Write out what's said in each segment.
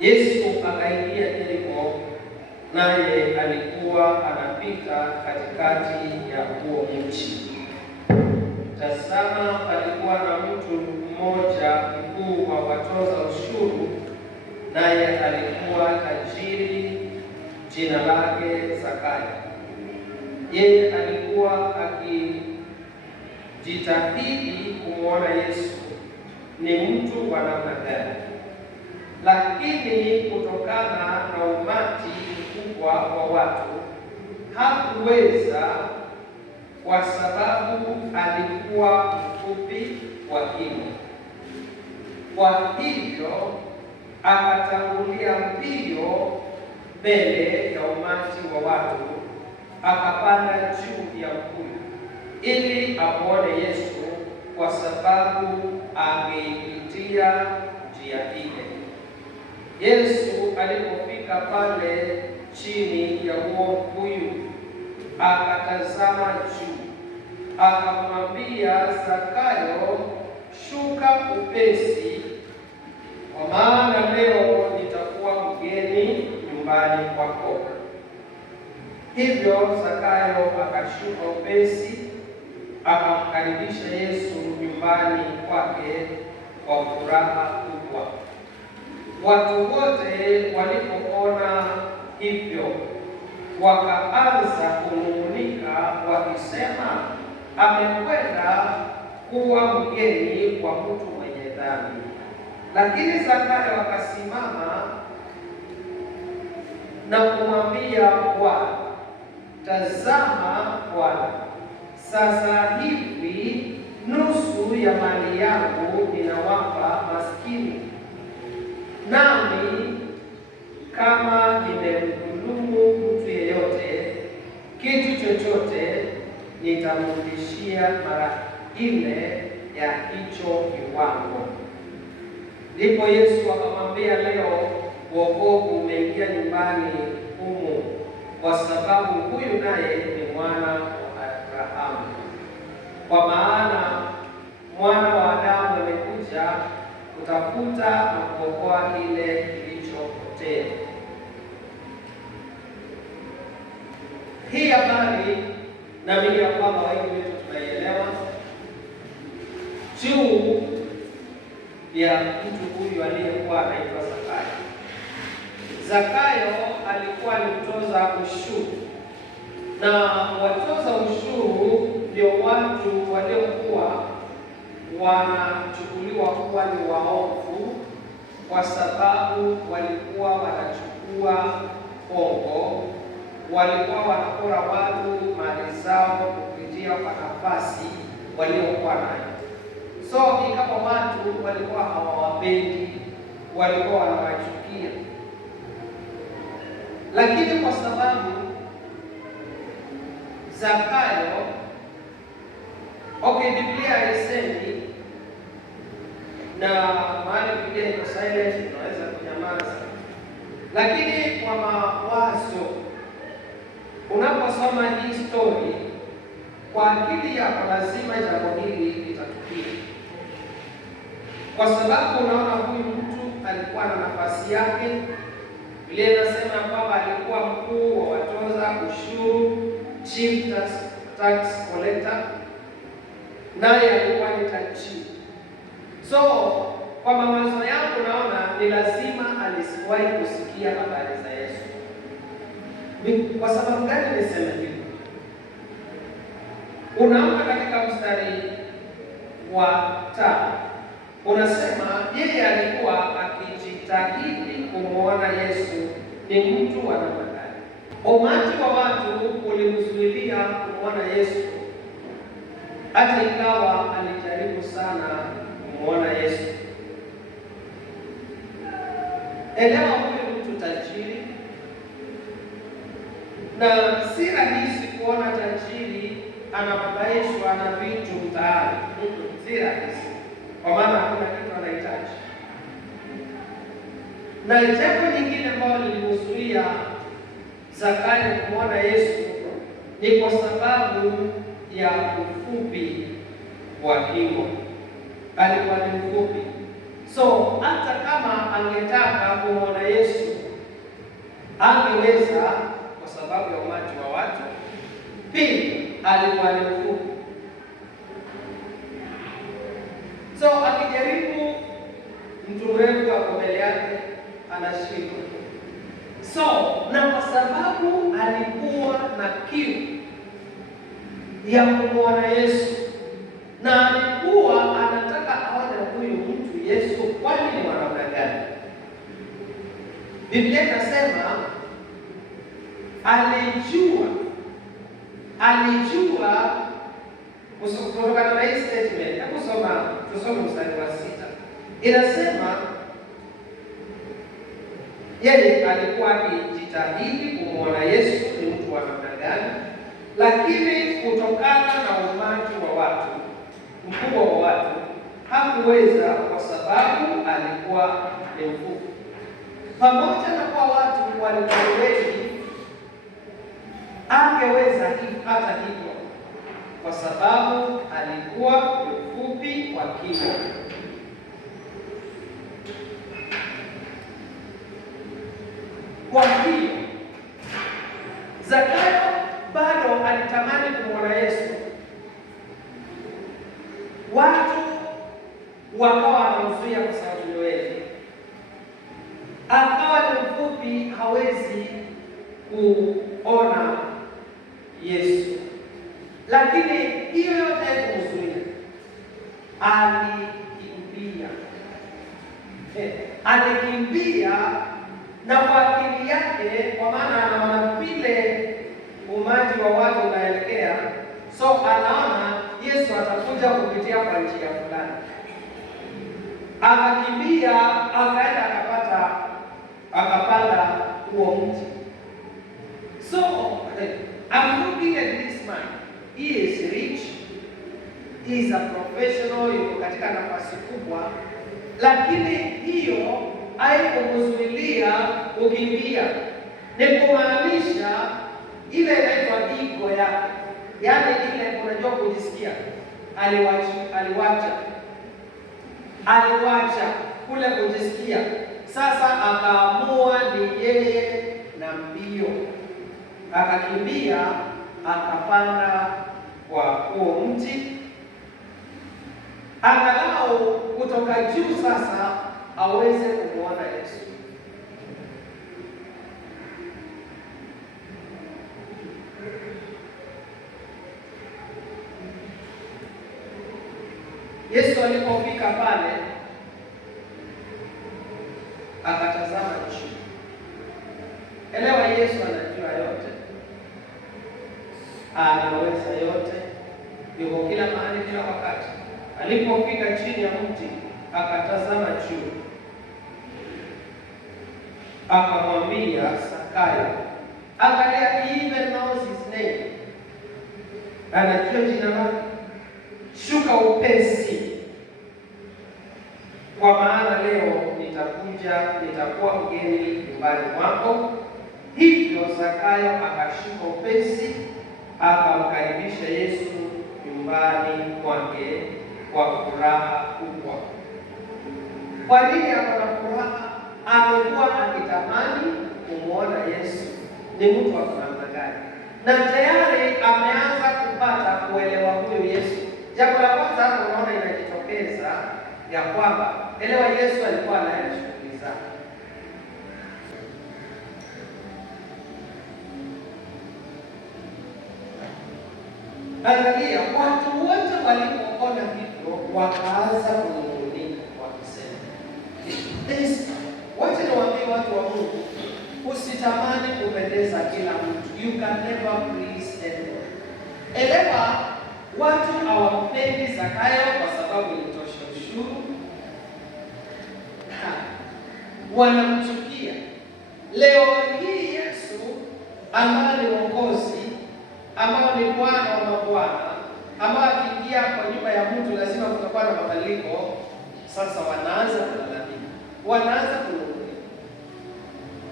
Yesu akaingia Yeriko, naye alikuwa anapita katikati ya huo mji. Tazama, palikuwa na mtu mmoja mkuu wa watoza ushuru, naye alikuwa tajiri, jina lake Zakayo. Yeye alikuwa akijitahidi kumwona Yesu ni mtu wa namna gani, lakini kutokana na umati mkubwa wa watu hakuweza, kwa sababu alikuwa mfupi wa kimo. Kwa hivyo akatangulia mbio mbele ya umati wa watu, akapanda juu ya mkuyu ili amwone Yesu, kwa sababu angeipitia njia ile. Yesu alipofika pale chini ya huo mkuyu, akatazama juu, akamwambia Zakayo, shuka upesi, kwa maana leo nitakuwa mgeni nyumbani kwako. Hivyo Zakayo akashuka upesi, akamkaribisha Yesu nyumbani kwake kwa furaha kubwa. Watu wote walipoona hivyo wakaanza kunung'unika wakisema, amekwenda kuwa mgeni kwa mtu mwenye dhambi. Lakini Zakayo akasimama na kumwambia Bwana, tazama Bwana, sasa hivi nusu ya mali yangu ninawapa maskini, nami kama nimemdhulumu mtu yeyote kitu chochote, nitamrudishia mara 4 ya hicho kiwango. Ndipo Yesu akamwambia, leo wokovu umeingia nyumbani humu, kwa sababu huyu naye ni mwana wa Abrahamu. Kwa maana mwana wa Adamu amekuja kutafuta na kuokoa kile kilichopotea. Hii habari naamini ya kwamba wengi wetu tunaielewa, juu ya mtu huyu aliyekuwa anaitwa Zakayo. Zakayo alikuwa ni mtoza ushuru, na watoza ushuru ndio watu waliokuwa wanachukuliwa kuwa ni waovu, kwa sababu walikuwa wanachukua hongo, walikuwa wanapora watu mali zao kupitia kwa nafasi waliokuwa nayo. So ikawa watu walikuwa hawawapendi, walikuwa wanawachukia. Lakini kwa sababu Zakayo, Biblia haisemi, na mahali Biblia iko silent, tunaweza kunyamaza, lakini kwa mawazo unaposoma hii story, kwa akili yako lazima jambo hili litatukia, kwa sababu unaona huyu mtu alikuwa na nafasi yake. Biblia inasema kwamba alikuwa mkuu wa watoza ushuru, chief tax collector, naye alikuwa ni tajiri. So kwa mawazo yangu naona ni lazima alisiwahi kusikia habari za Yesu. Kwa sababu gani niseme hivi? Unaona katika mstari wa 5 unasema yeye alikuwa akijitahidi kumwona Yesu ni mtu wa namna gani. Umati wa watu ulimzuilia kumwona Yesu, hata ikawa alijaribu sana kumwona Yesu. Elewa, huyu mtu tajiri, na si rahisi kuona tajiri anababaishwa na vitu mtaani. Si rahisi, kwa maana hakuna kitu anahitaji. Na jambo nyingine ambalo lilimzuia Zakayo kumwona Yesu ni kwa sababu ya ufupi wa kimo. Alikuwa ni mfupi. So hata kama angetaka kumwona Yesu angeweza, kwa sababu ya umati wa watu. Pili, alikuwa ni mfupi. So akijaribu mtu mrefu ako mbele yake anashindwa. So na kwa sababu alikuwa na kiu ya kumwona Yesu na alikuwa anataka aone huyu mtu Yesu kwani ni wa namna gani, Biblia inasema alijua kutokana na hii statement. Tusome mstari wa 6. Inasema yeye alikuwa akijitahidi kumwona Yesu ni mtu wa namna gani, lakini kutokana na umati wa watu, mkubwa wa watu, hakuweza kwa sababu alikuwa ni mfupi. Pamoja na kwa watu walikuwa wengi, angeweza hata hivyo kwa sababu alikuwa mfupi wa kimo. Kwa hiyo Zakayo bado alitamani kumwona Yesu. Watu wakawa wanamzuia kwa sababu ni wengi, akawa ni mfupi, hawezi kuona Yesu. Lakini hiyo yote haikumzuia, alikimbia na kwa akili yake, kwa maana anaona vile umati wa watu unaelekea, so anaona Yesu atakuja kupitia kwa njia fulani. Akakimbia, akaenda akapanda huo mti. So I'm looking at this man. He is rich, he is a professional, yuko katika nafasi kubwa, lakini hiyo haikumzuilia kukimbia. Ni kumaanisha ile inaitwa ego yake, yaani ile unajua kujisikia, aliwacha kule kujisikia. Sasa akaamua ni yeye na mbio, akakimbia, akapanda kwa huo mti, angalau kutoka juu sasa aweze kumwona Yesu. Yesu alipofika pale akatazama chini. Elewa, Yesu anajua yote, anaweza yote, yuko kila mahali kila wakati. Alipofika chini ya mti akatazama juu, akamwambia Zakayo, angalia, he even knows his name, anajua jina lake, shuka upesi, kwa maana leo nitakuwa mgeni nyumbani mwako. Hivyo Zakayo akashuka upesi, akamkaribisha Yesu nyumbani mwake kwa furaha kubwa. Kwa nini ako na furaha? Amekuwa akitamani kumwona Yesu ni mtu wa namna gani, na tayari ameanza kupata kuelewa huyu Yesu. Jambo la kwanza hapo unaona inajitokeza ya kwamba elewa, Yesu alikuwa anaenda shughuli zake. Angalia, watu wote walipoona hivyo wakaanza kunung'unika wakisema, wote niwaambie watu wa Mungu, usitamani kupendeza kila mtu. You can never please anyone. Elewa, watu hawampendi Zakayo kwa sababu ni mtosha ushuru, wanamchukia. Leo hii Yesu ambaye ni Mwokozi, ambao ni Bwana wa mabwana, ambao akiingia kwa nyumba ya mtu lazima kutakuwa na mabadiliko, sasa wanaanza kulalamika, wanaanza kunung'unika.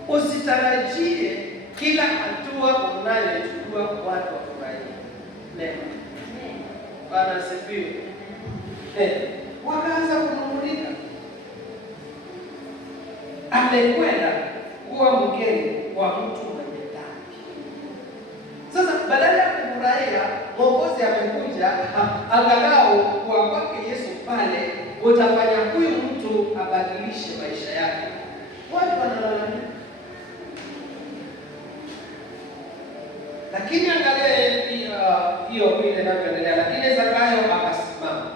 Usitarajie kila hatua unayochukua watu wafurahie. Neema. Bwana asifiwe. Wakaanza kunung'unika. amekwenda kuwa mgeni wa mtu mwenye dhambi. Sasa badala ya kufurahia Mwokozi amekuja, angalau kwa kwake Yesu pale utafanya huyu mtu abadilishe maisha yake, watu wanalalamika. Lakini angalia hiyo vile inavyoendelea. Lakini Zakayo akasimama.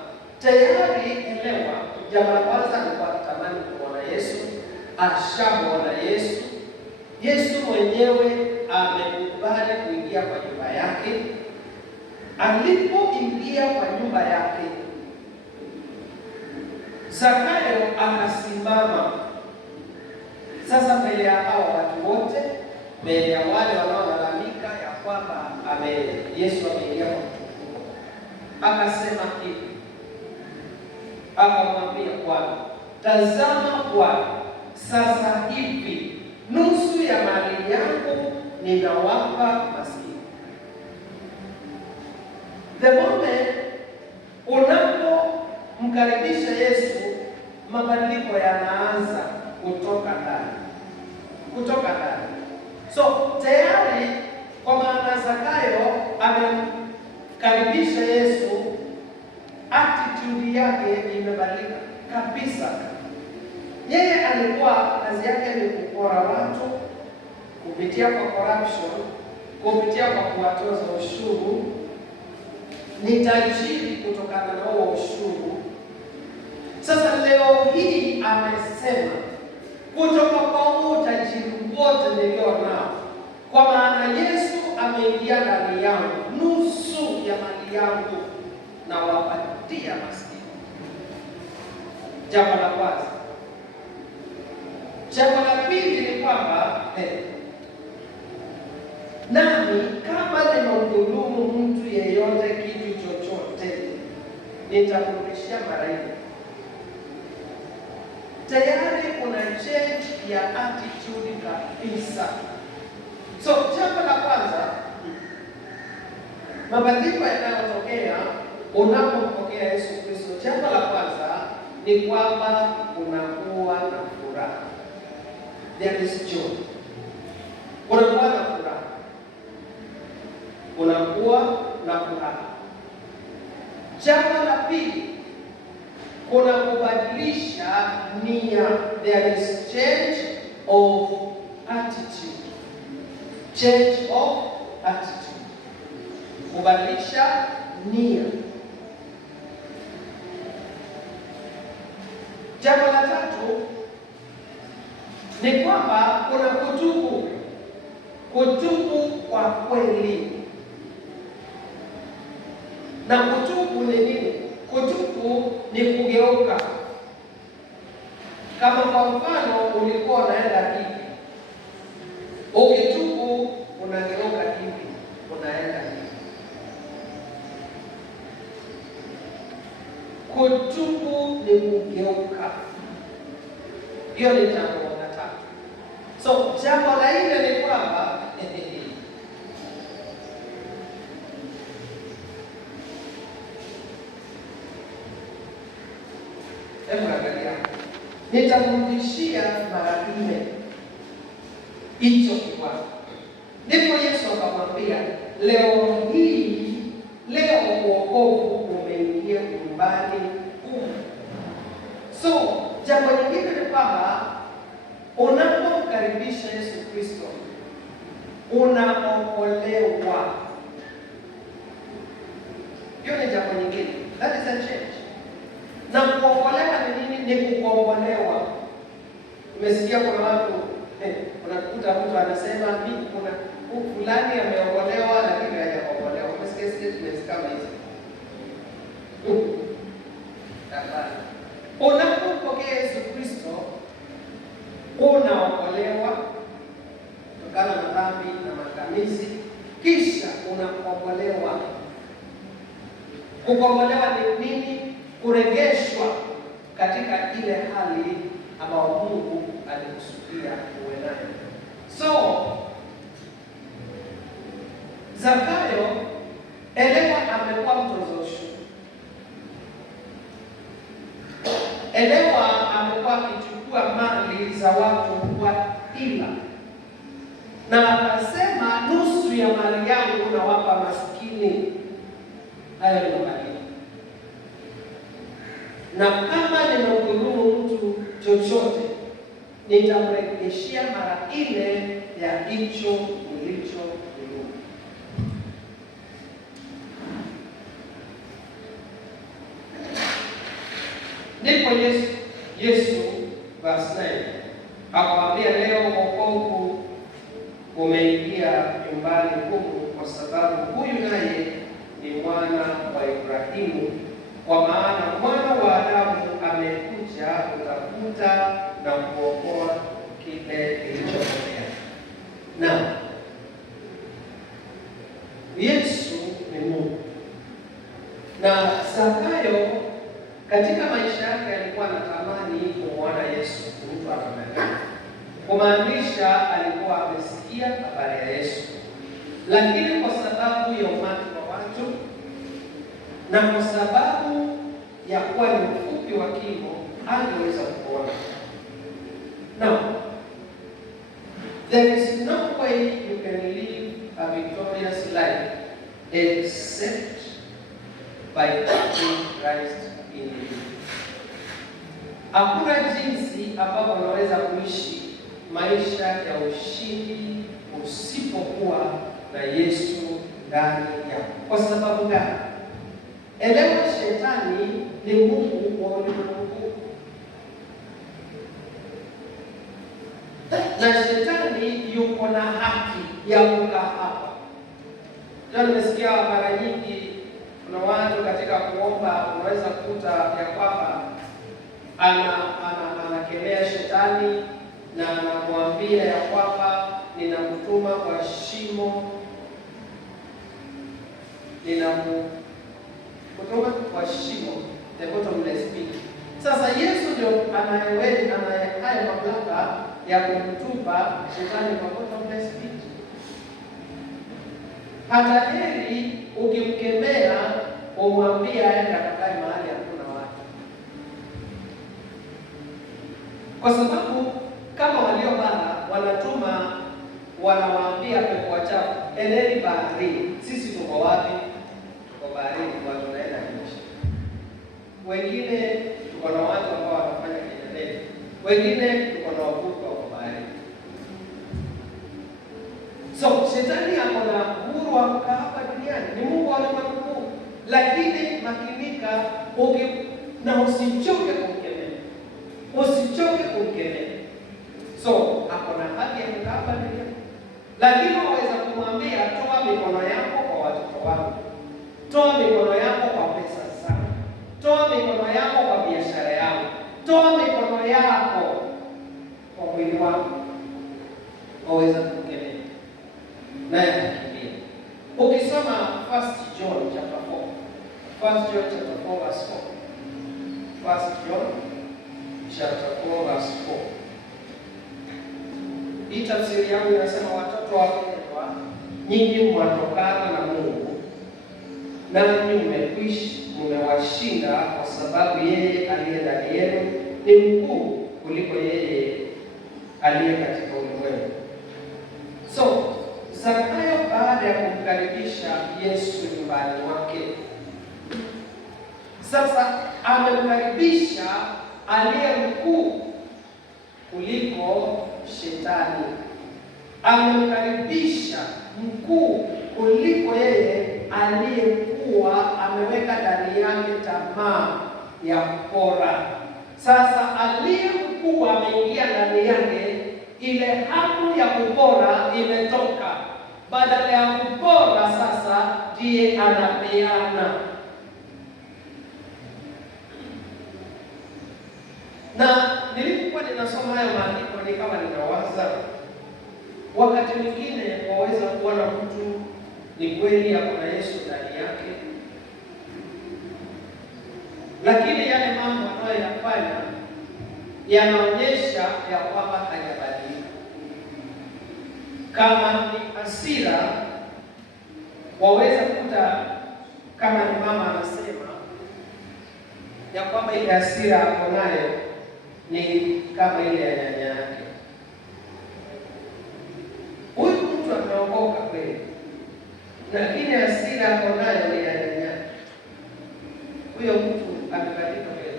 Tayari elewa, jambo la kwanza alikuwa akitamani kuona Yesu, ashamwona Yesu. Yesu mwenyewe amekubali kuingia kwa nyumba yake. Alipoingia kwa nyumba yake, Zakayo akasimama sasa mbele ya hao watu wote, mbele ya wale wanaolalamika ya kwamba Yesu ameingia kwa mtu. Akasema hivi, akamwambia Bwana, tazama Bwana, sasa hivi nusu ya mali yangu ninawapa maskini. The moment unapomkaribisha Yesu, mabadiliko yanaanza kutoka ndani. So tayari, kwa maana Zakayo amemkaribisha Yesu, attitude yake imebadilika kabisa. Yeye alikuwa kazi yake ni kupora watu kupitia kwa corruption, kupitia kwa kuwatoza ushuru, ni tajiri kutokana na huo ushuru. Sasa leo hii amesema, kutoka kwa huo utajiri wote nilio nao, kwa maana Yesu ameingia ndani yangu, nusu ya mali yangu na wapatia maskini. Jambo la kwanza. Jambo la pili ni kwamba nami kama nimemdhulumu mtu yeyote kitu chochote, nitamrudishia mara nne. Tayari kuna change ya attitude kabisa. So jambo la kwanza, mabadiliko yanayotokea unapompokea Yesu Kristo, jambo la kwanza ni kwamba unakuwa na furaha. There is joy. Unakuwa na furaha. Jambo la pili, kuna kubadilisha nia. There is change of attitude. Kubadilisha nia. Jambo la tatu ni kwamba kuna kutubu kwa kweli. Na kutubu ni nini? Kutubu ni kugeuka. Kama kwa mfano ulikuwa unaenda hivi, ukitubu unageuka hivi, unaenda hivi. Kutubu ni kugeuka. Hiyo ni jambo la tatu. So jambo la nne ni kwamba nitamrudishia mara nne hicho kiwango. Ndipo Yesu akamwambia, leo wokovu umeingia nyumbani humu. So jambo lingine ni kwamba unapomkaribisha Yesu Kristo unaokolewa. Hiyo ni jambo nyingine. That is a change. Na kuokolewa ni nini? Ni kukombolewa. Umesikia kuna watu unakuta mtu anasema mimi kuna fulani ameokolewa lakini hajaokolewa. Umesikia statements kama hizo? Unapompokea Yesu Kristo unaokolewa kutokana na dhambi na maangamizi, kisha unakombolewa. Kukombolewa ni nini? Kurejeshwa katika ile hali ambayo Mungu alikusudia uwe nayo. So Zakayo, elewa, amekuwa mtoza ushuru. Elewa, amekuwa akichukua mali za za watu kwa hila, na akasema nusu ya mali yangu nawapa maskini. Hayo ni mabadiliko. Na kama nimemdhulumu mtu chochote, nitamrejeshia mara 4 ya hicho nilichodhulumu. Ndipo Yesu verse 9 akamwambia, leo wokovu umeingia nyumbani humu, kwa sababu huyu naye ni mwana wa Ibrahimu, kwa maana Mwana wa Adamu amekuja kutafuta na kuokoa kile kilichopotea. Na Yesu ni Mungu, na Zakayo katika maisha yake alikuwa anatamani kumwona Yesu, mtu akamwambia, kumaanisha alikuwa amesikia habari ya Yesu, lakini kwa sababu ya umati wa watu na kwa sababu ya kuwa ni mfupi wa kimo hangeweza kuona. Now, there is no way you can live a victorious life except by having Christ in you. Hakuna jinsi ambapo unaweza kuishi maisha ya ushindi usipokuwa na Yesu ndani yako. Kwa sababu gani? Elewa, shetani ni mungu wa ulimwengu, na shetani yuko na haki ya kukaa hapa. Nimesikia mara nyingi kuna watu katika kuomba unaweza kukuta ya kwamba anakemea shetani na anamwambia ya kwamba ninamtuma kwa shimo, ninamtuma kwa shimo, the bottomless pit. Sasa Yesu ndio anayeweza haya mamlaka ya kumtupa shetani kwa bottomless pit. Hata heri ukimkemea umwambie aende akakae mahali hakuna watu, kwa sababu kama waliobara wanatuma, wanawaambia pepo wachafu, endeni baharini. Sisi tuko wapi? Tuko baharini, watu wanaenda nje. Wengine tuko na watu ambao wanafanya kijamii, wengine tuko na wavuvi wa baharini. So shetani ako na uhuru wa kukaa hapa duniani, ni mungu wa ulimwengu, lakini makinika na usichoke kumkemea, usichoke kumkemea. So ako na haki ya kukaa hapa duniani, lakini waweza kumwambia toa mikono yako kwa watoto wako, toa mikono yako kwa pesa zako, toa mikono yako kwa biashara yako, toa mikono yako kwa mwili wako. Waweza kumkemea naye atakimbia. Ukisoma 1 John chapter 4, 1 John chapter 4 verse 4, 1 John chapter 4 verse 4, hii tafsiri yangu inasema, watoto wapendwa, nyinyi mwatokana na Mungu, nanyi mmewashinda, kwa sababu yeye aliye ndani yenu ni mkuu kuliko yeye aliye katika ulimwengu. So Zakayo baada ya kumkaribisha Yesu nyumbani mwake, sasa amemkaribisha aliye mkuu kuliko shetani, amemkaribisha mkuu kuliko yeye aliyekuwa ameweka ndani yake tamaa ya kupora. Sasa aliye mkuu ameingia ndani yake, ile hamu ya kupora imetoka. Badala ya kupora sasa ndiye anapeana. Na nilipokuwa ninasoma hayo maandiko nikawa ninawaza, wakati mwingine waweza kuona mtu ni kweli ako na Yesu ndani yake, lakini yale mambo anayoyafanya yanaonyesha ya kwamba hajabadilika. Kama ni hasira, waweza kuta kama ni mama anasema ya kwamba ile hasira ako nayo ni kama ile ya nyanya yake. Huyu mtu ameokoka kweli, lakini hasira ako nayo ni ya nyanya. Huyo mtu amebadilika kweli.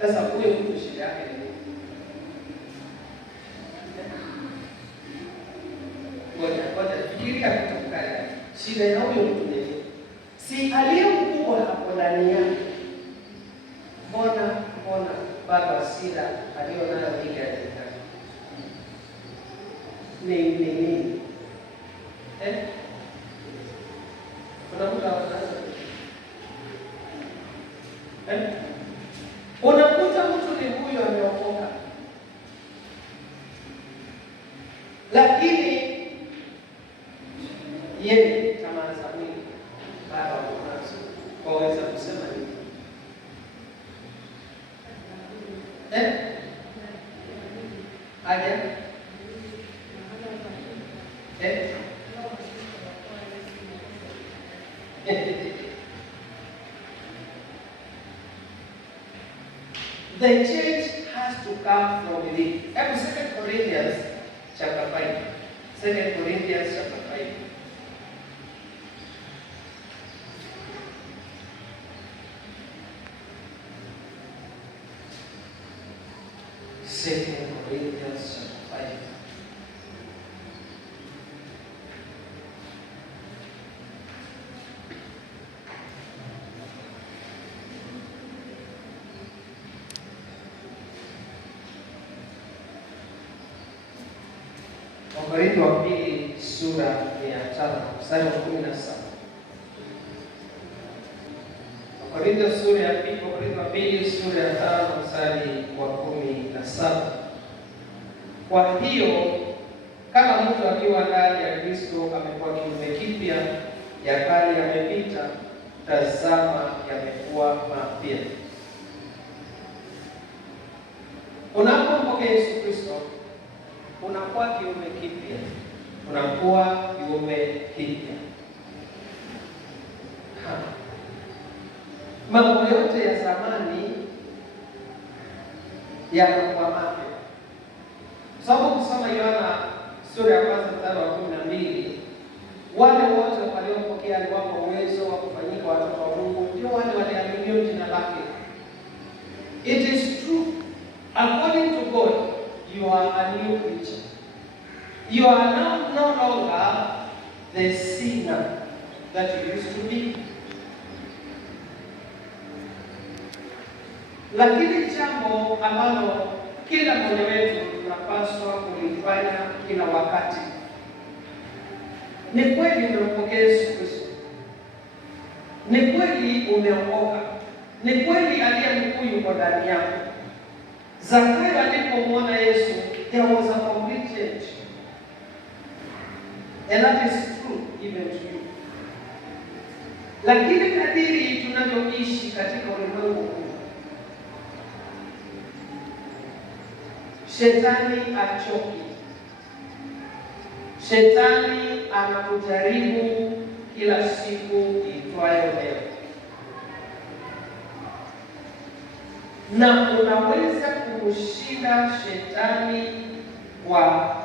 Sasa huyo mtu shida yake ni nini? Ngoja fikiria kitu kale. Shida ya huyo mtu ni nini? Si aliye mkubwa hapo ndani yake. Mbona bado hasira alionayo ile ya nyanya? Nini? Unakuta mtu ni huyo ameokoka, lakini yeye tamaa za mwili bado anazo. Waweza kusema nini? Aje? The change has to come from within. 2 Corinthians chapter 5. 2 Corinthians chapter 5. Second Corinthians chapter 5. Wakorintho wa pili sura ya 5 mstari wa 17. Wakorintho wa pili sura ya 5 mstari wa 17. Kwa hiyo kama mtu akiwa ndani ya Kristo amekuwa kiumbe kipya, ya kale yamepita, tazama yamekuwa mapya. Unapompokea Yesu Kristo unakuwa kiumbe kipya. Mambo yote ya zamani yanakuwa mapya. Sababu kusoma Yohana sura ya 1 mstari wa 12, wale wote waliopokea aliwapa uwezo wa kufanyika watoto wa Mungu, ndio wale waliamini jina lake. It is true, according to God, you are a new creature. You are now no longer the sinner that you used to be. Lakini jambo ambalo kila mmoja wetu tunapaswa kulifanya kila wakati ni kweli umempokea Yesu Kristo, ni kweli umeokoka, ni kweli aliye mkuu yuko ndani yako. Zakayo alipomwona Yesu, there was a complete change. And that is true even to you. Lakini kadiri tunavyoishi katika ulimwengu huu, Shetani achoki. Shetani anakujaribu kila siku itwayo leo, na unaweza kumshinda Shetani kwa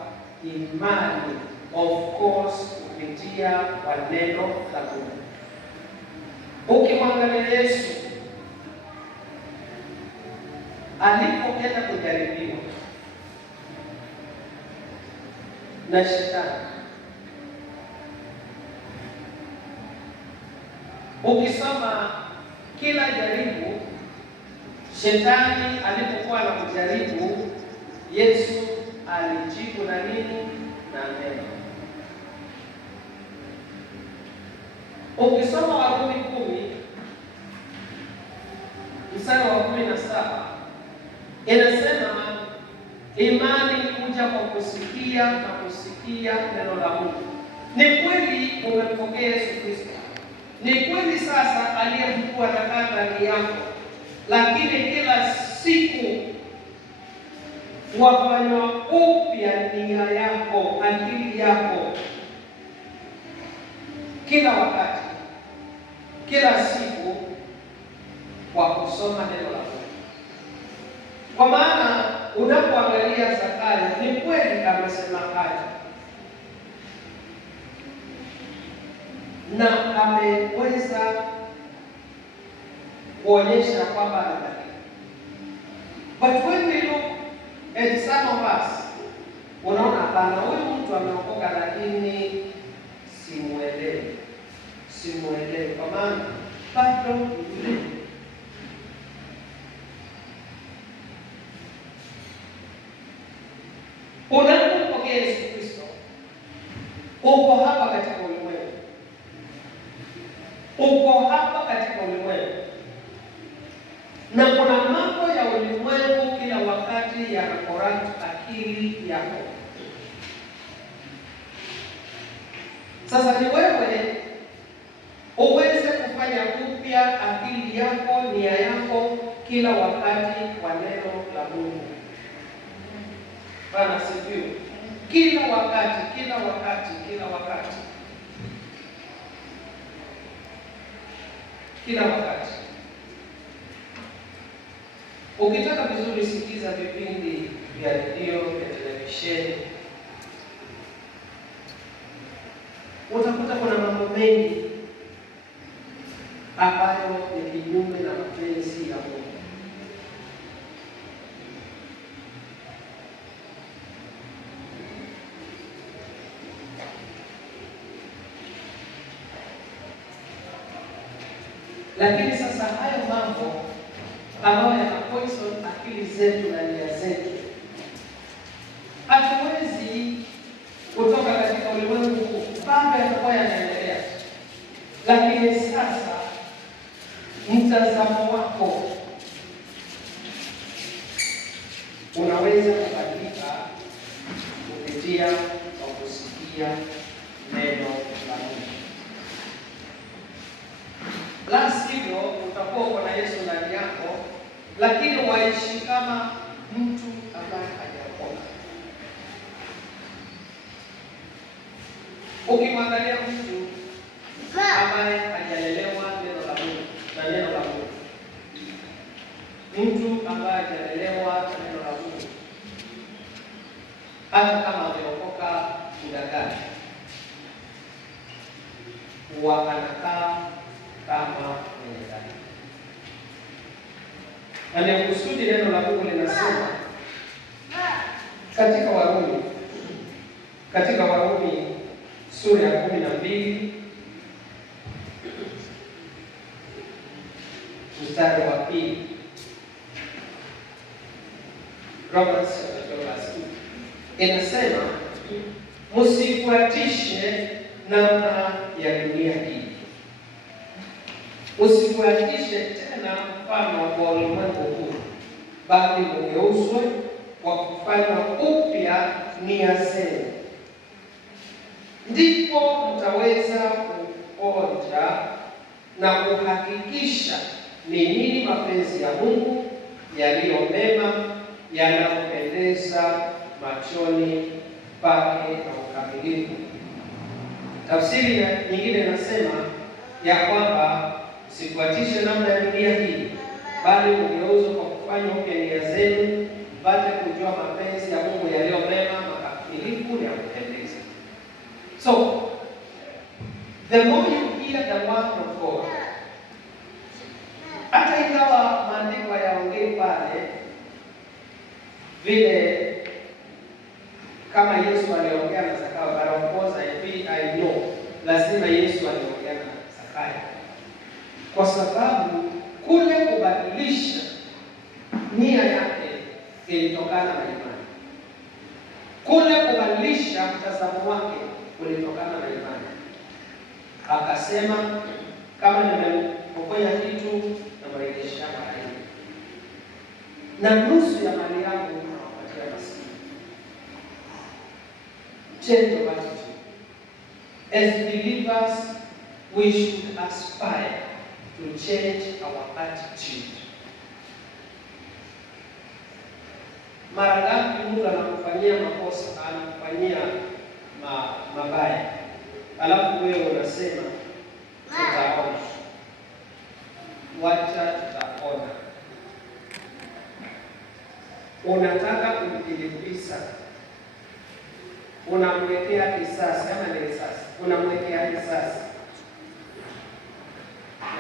imani, of course, kupitia neno la Mungu. Ukimwangalia Yesu alipoenda kujaribiwa na Shetani, ukisoma kila jaribu Shetani alipokuwa anamjaribu Yesu alijibu na nini? Na neno. Ukisoma Warumi 10 mstari wa 17 inasema imani kuja kwa kusikia na kusikia neno la Mungu. Ni kweli umempokea Yesu Kristo, ni kweli sasa aliyemkuu anakaa ndani yako, lakini kila siku wafanywa upya nia yako, akili yako, kila wakati, kila siku, kwa kusoma neno la Mungu. Kwa maana unapoangalia Zakayo, ni kweli amesema hayo na ameweza kuonyesha kwamba anadai. But when we look at some of us, unaona hapana, huyu mtu ameokoka lakini simuelewi kwa maana bado yule. Unapompokea Yesu Kristo, uko hapa katika ulimwengu, na kuna mambo ya ulimwengu kila wakati yanakorrupt akili yako. Sasa ni wewe uweze kufanya upya akili yako, nia yako kila wakati kwa neno la Mungu. Bwana asifiwe. Kila wakati. Ukitaka vizuri, sikiza vipindi vya redio, vya televisheni. Utakuta kuna mambo mengi ambayo ni kinyume na mapenzi ya Mungu. Lakini sasa hayo mambo ambayo yana poison akili zetu na nia zetu, hatuwezi kutoka katika ulimwengu huu, mambo yatakuwa yanaendelea. Lakini sasa mtazamo wako unaweza kubadilika kupitia kwa kusikia neno la Mungu. La sivyo utakuwa uko na Yesu ndani yako, lakini waishi kama mtu ambaye hajaokoka. Ukimwangalia mtu ambaye hajalelewa neno la Mungu na neno la Mungu, mtu ambaye hajalelewa na neno la Mungu, hata kama ameokoka muda gani, huwa anakaa kama mwenye dhambi. Na ndio kusudi neno la Mungu linasema katika Warumi sura ya 12 mstari wa 2. Romans chapter 12 inasema, msifuatishe namna ya dunia hii, usifuatishe tena mfano wa ulimwengu huu, bali mgeuzwe kwa kufanywa upya nia zenu, ndipo mtaweza kuonja na kuhakikisha ni nini mapenzi ya Mungu, yaliyo mema, yanayopendeza machoni pake na ukamilifu. Tafsiri nyingine inasema ya kwamba usifuatishe namna ya dunia hii, bali mgeuzwe kwa kufanywa upya nia zenu, mpate kujua mapenzi ya Mungu yaliyo mema, makamilifu na ya kupendeza. So, the more you hear the word of God, hata ingawa maandiko yaongei pale vile kama Yesu aliongea na Zakayo, barakoza hivi, I know lazima Yesu aliongea na Zakayo, kwa sababu kule kubadilisha nia yake ilitokana na imani. Kule kubadilisha mtazamo wake kulitokana na imani. Akasema, kama nimepokonya kitu na mrejesha mali, na nusu ya mali yangu nawapatia maskini. Change of attitude. As believers, we should aspire to change our attitude. Mara ngapi mtu anakufanyia makosa, anakufanyia mabaya, alafu wewe unasema tutaona, wacha tutaona. unataka kumkilipisa, unamwekea kisasi, kama ni kisasi, unamwekea kisasi,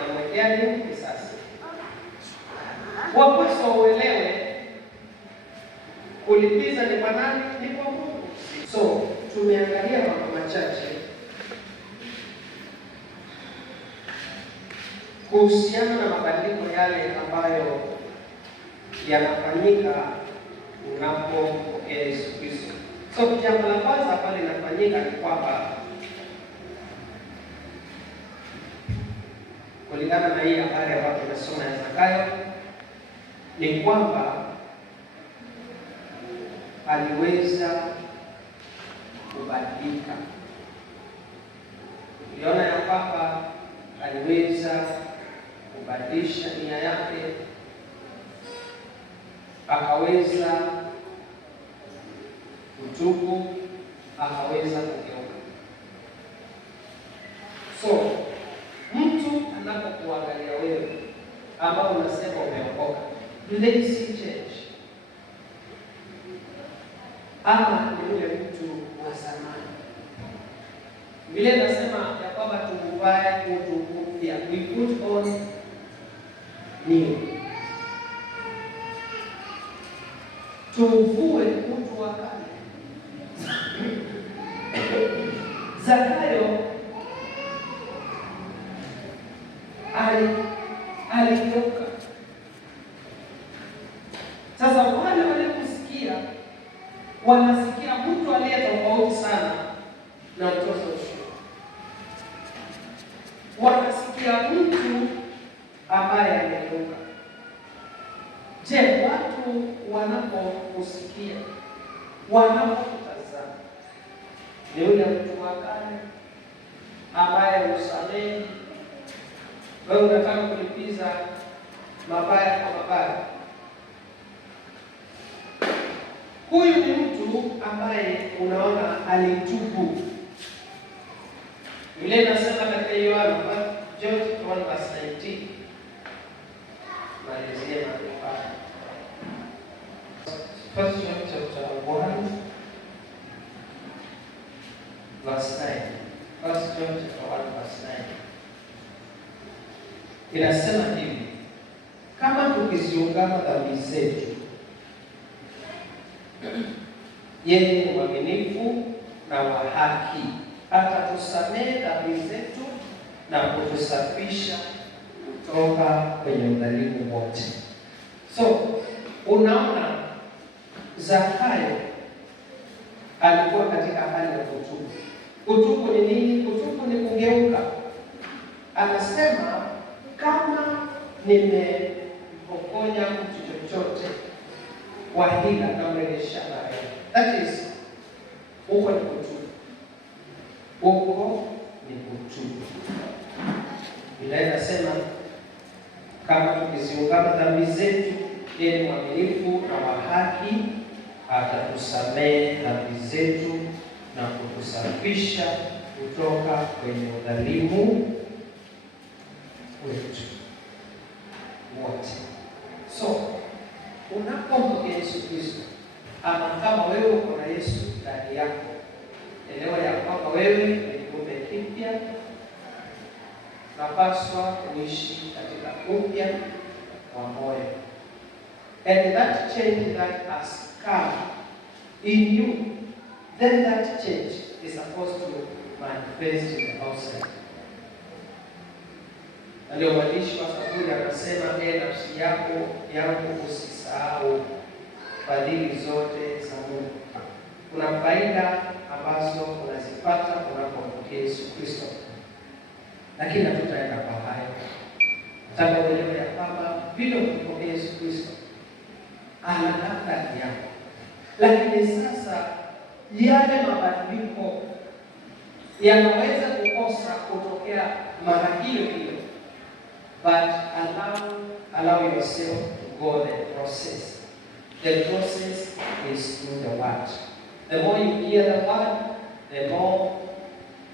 unamwekea nini? Kisasi. Wapaswa uelewe kulipiza ni kwa nani? Ni kwa Mungu. So tumeangalia mambo machache kuhusiana na mabadiliko yale ambayo yanafanyika unapopokea Yesu Kristo. So jambo la kwanza pale linafanyika ni kwamba kulingana na hii habari ambayo tumesoma ya Zakayo ni kwamba aliweza kubadilika. Uliona ya kwamba aliweza kubadilisha nia yake, akaweza kutubu, akaweza kugeuka. So mtu anapokuangalia wewe ambao unasema umeokoka, do they see change? Ama ni yule mtu wa zamani? Vile nasema ya kwamba tuvae utu mpya, we put on new. Tuvue utu wa kale. Zakayo aligeuka. Sasa wale waliokusikia wanasikia mtu aliye tofauti sana na mtoto ushuru. Wanasikia mtu ambaye amegeuka. Je, watu wanapokusikia, wanapokutazama, ni yule mtu wa kale ambaye usamehe, wewe unataka kulipiza mabaya kwa mabaya? Huyu ni mtu ambaye unaona alitubu. Vile nasema katika Yohana John 1:19. Malizia na kupata. First John chapter 1 verse 9. First John chapter 1 verse 9. Inasema hivi: kama tukiziungama dhambi zetu, yeye ni mwaminifu na wa haki, hata tusamehe dhambi zetu na kutusafisha kutoka kwenye udhalimu wote. So unaona, Zakayo alikuwa katika hali ya kutubu. Kutubu ni nini? Kutubu ni kugeuka. Anasema kama nimepokonya mtu chochote kwa hila na mrejesha naye. That is, uko ni kutubu. Uko ni kutubu. Biblia inasema kama tukiziungama dhambi zetu, yeye ni mwaminifu na wa haki, atatusamehe dhambi zetu na kutusafisha kutoka kwenye udhalimu wetu wote. So unapompokea Yesu Kristo, ama kama wewe uko na Yesu ndani yako, elewa ya kwamba wewe ni kiumbe kipya, napaswa kuishi katika upya wa moyo. And that change that has come in you, then that change is supposed to manifest in the outside. Ndio mwandishi wa Zaburi anasema, nafsi yako yangu usisahau fadhili zote za Mungu. Kuna faida ambazo unazipata unapompokea Yesu Kristo, lakini hatutaenda kwa hayo. Nataka uelewe ya kwamba vile unampokea Yesu Kristo anakaa ndani yako, lakini sasa yale mabadiliko yanaweza kukosa kutokea mara hiyo hiyo, but allow yourself to go the process. The process is through the word. The more you hear the word, the more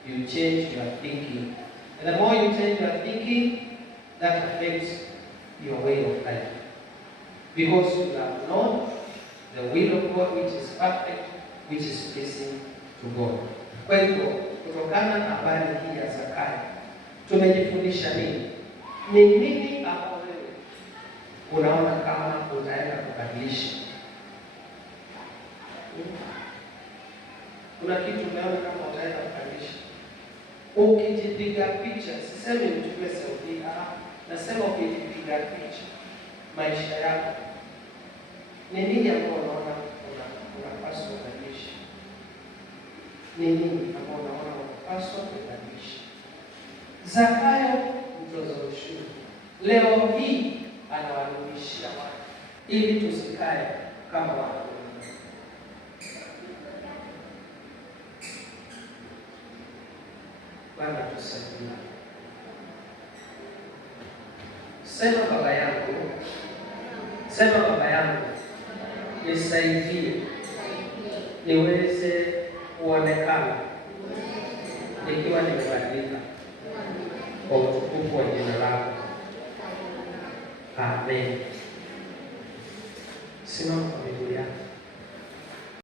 you change your thinking. And the more you change your thinking, that affects your way of life. Because you have known the will of God which is perfect, which is pleasing to God. Kwa hivyo kutokana na habari hii ya Zakayo tumejifundisha nini? Ni nini hapo wewe unaona kama utaenda kubadilisha? Kuna kitu unaona kama utaenda kubadilisha? Ukijipiga picha, sisemi mchukue selfie, nasema ukijipiga picha maisha yako, ni nini ambayo unaona unapaswa kubadilisha? Ni nini ambayo unaona unapaswa kubadilisha? Zakayo mtoza ushuru leo hii anawarudishia watu ili tusikae kama watu. Bwana tusaidie. Sema Baba yangu, nisaidie niweze kuonekana nikiwa nimebadilika kwa utukufu wa jina lako. Amen. Simama.